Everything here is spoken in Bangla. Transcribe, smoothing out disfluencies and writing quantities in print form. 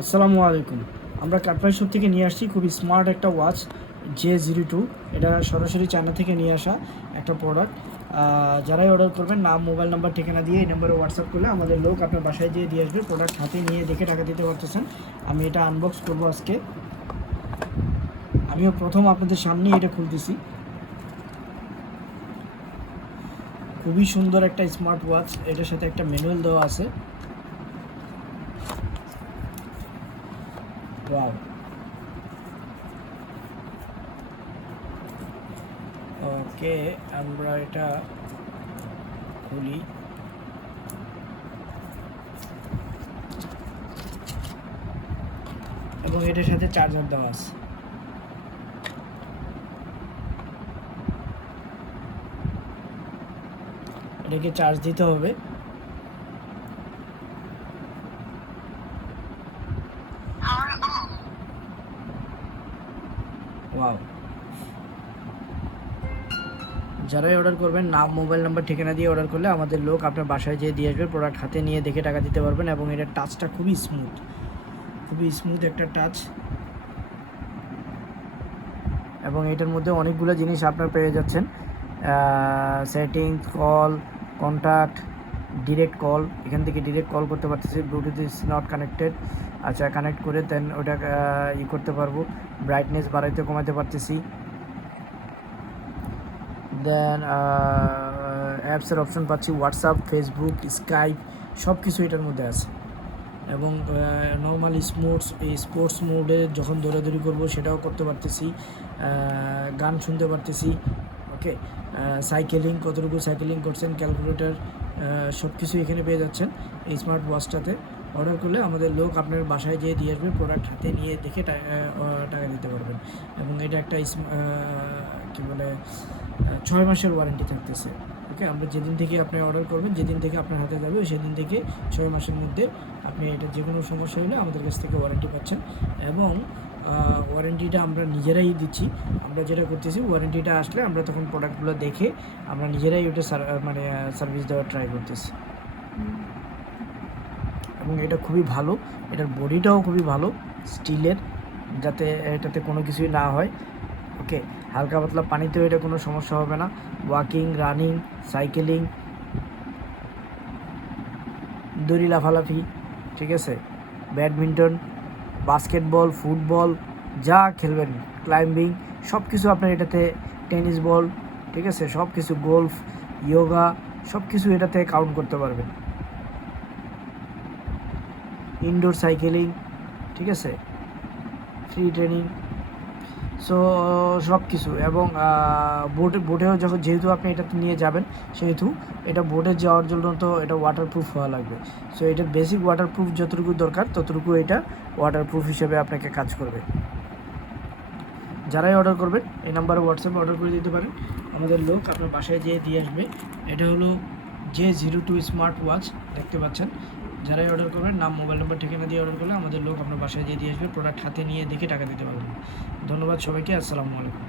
আসসালামু আলাইকুম। আমরা কাঠপাই শপ থেকে নিয়ে আসছি খুবই স্মার্ট একটা ওয়াচ J02। এটা সরাসরি চায়না থেকে নিয়ে আসা একটা প্রোডাক্ট। যারাই অর্ডার করবেন নাম, মোবাইল নাম্বার, ঠিকানা দিয়ে এই নাম্বারে হোয়াটসঅ্যাপ করলে আমাদের লোক আপনার বাসায় যেয়ে দিয়ে আসবে। প্রোডাক্ট হাতে নিয়ে দেখে টাকা দিতে পারতেছেন। আমি এটা আনবক্স করবো আজকে। আমিও প্রথম আপনাদের সামনেই এটা খুলতেছি। খুবই সুন্দর একটা স্মার্ট ওয়াচ। এটার সাথে একটা ম্যানুয়াল দেওয়া আছে। ওয়াও, ওকে, আমরা এটা খুলি। এবং এটার সাথে চার্জার দেওয়া আছে। এটাকে চার্জ দিতে হবে। ওয়াও, যারাই অর্ডার করবেন নাম, মোবাইল নাম্বার, ঠিকানা দিয়ে অর্ডার করলে আমাদের লোক আপনার বাসায় যেয়ে দিয়ে আসবে। প্রোডাক্ট হাতে নিয়ে দেখে টাকা দিতে পারবেন। এবং এটার টাচটা খুবই স্মুথ একটা টাচ। এবং এটার মধ্যে অনেকগুলো জিনিস আপনার পেয়ে যাচ্ছেন। Settings, call, contact, direct call. এখান থেকে ডিরেক্ট কল করতে পারতেছি। Bluetooth is not connected. আচ্ছা, কানেক্ট করে দেন ওটা করতে পারবো। ব্রাইটনেস বাড়াইতে কমাতে পারতেছি। দেন অ্যাপসের অপশন পাচ্ছি, হোয়াটসঅ্যাপ, ফেসবুক, স্কাইপ, সব কিছু এটার মধ্যে আছে। এবং নর্মাল স্পোর্টস মোডে যখন দৌড়াদৌড়ি করবো সেটাও করতে পারতেছি। গান শুনতে পারতেছি। ওকে, সাইকেলিং, কতটুকু সাইকেলিং করছেন, ক্যালকুলেটর, সব কিছু এখানে পেয়ে যাচ্ছেন এই স্মার্ট ওয়াচটাতে। অর্ডার করলে আমাদের লোক আপনার বাসায় যেয়ে দিয়ে আসবে। প্রোডাক্ট হাতে নিয়ে দেখে টাকা দিতে পারবেন। এবং এটা একটা কী বলে 6 মাসের ওয়ারেন্টি থাকতেছে। ওকে, আমরা যেদিন থেকে আপনি অর্ডার করবেন, যেদিন থেকে আপনার হাতে যাবে সেদিন থেকে 6 মাসের মধ্যে আপনি এটা যে কোনো সমস্যা হলে আমাদের কাছ থেকে ওয়ারেন্টি পাচ্ছেন। এবং ওয়ারেন্টিটা আমরা নিজেরাই দিচ্ছি। আমরা যেটা করতেছি, ওয়ারেন্টিটা আসলে আমরা তখন প্রোডাক্টগুলো দেখে আমরা নিজেরাই ওটা সার্ভিস দেওয়ার ট্রাই করতেছি। এবং এটা খুবই ভালো। এটার বডিটাও খুবই ভালো, স্টিলের, যাতে এটাতে কোনো কিছুই না হয়। ওকে, হালকা পাতলা পানিতেও এটা কোনো সমস্যা হবে না। ওয়াকিং, রানিং, সাইকেলিং, দড়ি লাফালাফি, ঠিক আছে, ব্যাডমিন্টন, বাস্কেটবল, ফুটবল, যা খেলবেন, ক্লাইম্বিং, সব কিছু আপনার এটাতে, টেনিস বল, ঠিক আছে, সব কিছু, গোলফ, ইয়োগা, সব কিছু এটাতে কাউন্ট করতে পারবেন। ইনডোর সাইকেলিং, ঠিক আছে, ফ্রি ট্রেনিং, সো সব কিছু। এবং বোটেও যখন, যেহেতু আপনি এটা নিয়ে যাবেন, সেহেতু এটা বোটে যাওয়ার জন্য তো এটা ওয়াটারপ্রুফ হওয়া লাগবে। সো এটার বেসিক ওয়াটারপ্রুফ যতটুকু দরকার ততটুকু এটা ওয়াটারপ্রুফ হিসেবে আপনাকে কাজ করবে। যারাই অর্ডার করবেন এই নাম্বারে হোয়াটসঅ্যাপে অর্ডার করে দিতে পারেন। আমাদের লোক আপনার বাসায় যেয়ে দিয়ে আসবে। এটা হলো J02 স্মার্ট ওয়াচ, দেখতে পাচ্ছেন। যারাই অর্ডার করবেন নাম, মোবাইল নাম্বার, ঠিকানা দিয়ে অর্ডার করলে আমাদের লোক আপনার বাসায় যেয়ে দিয়ে আসবে। প্রোডাক্ট হাতে নিয়ে দেখে টাকা দিতে পারবেন। ধন্যবাদ সবাইকে। আসসালামু আলাইকুম।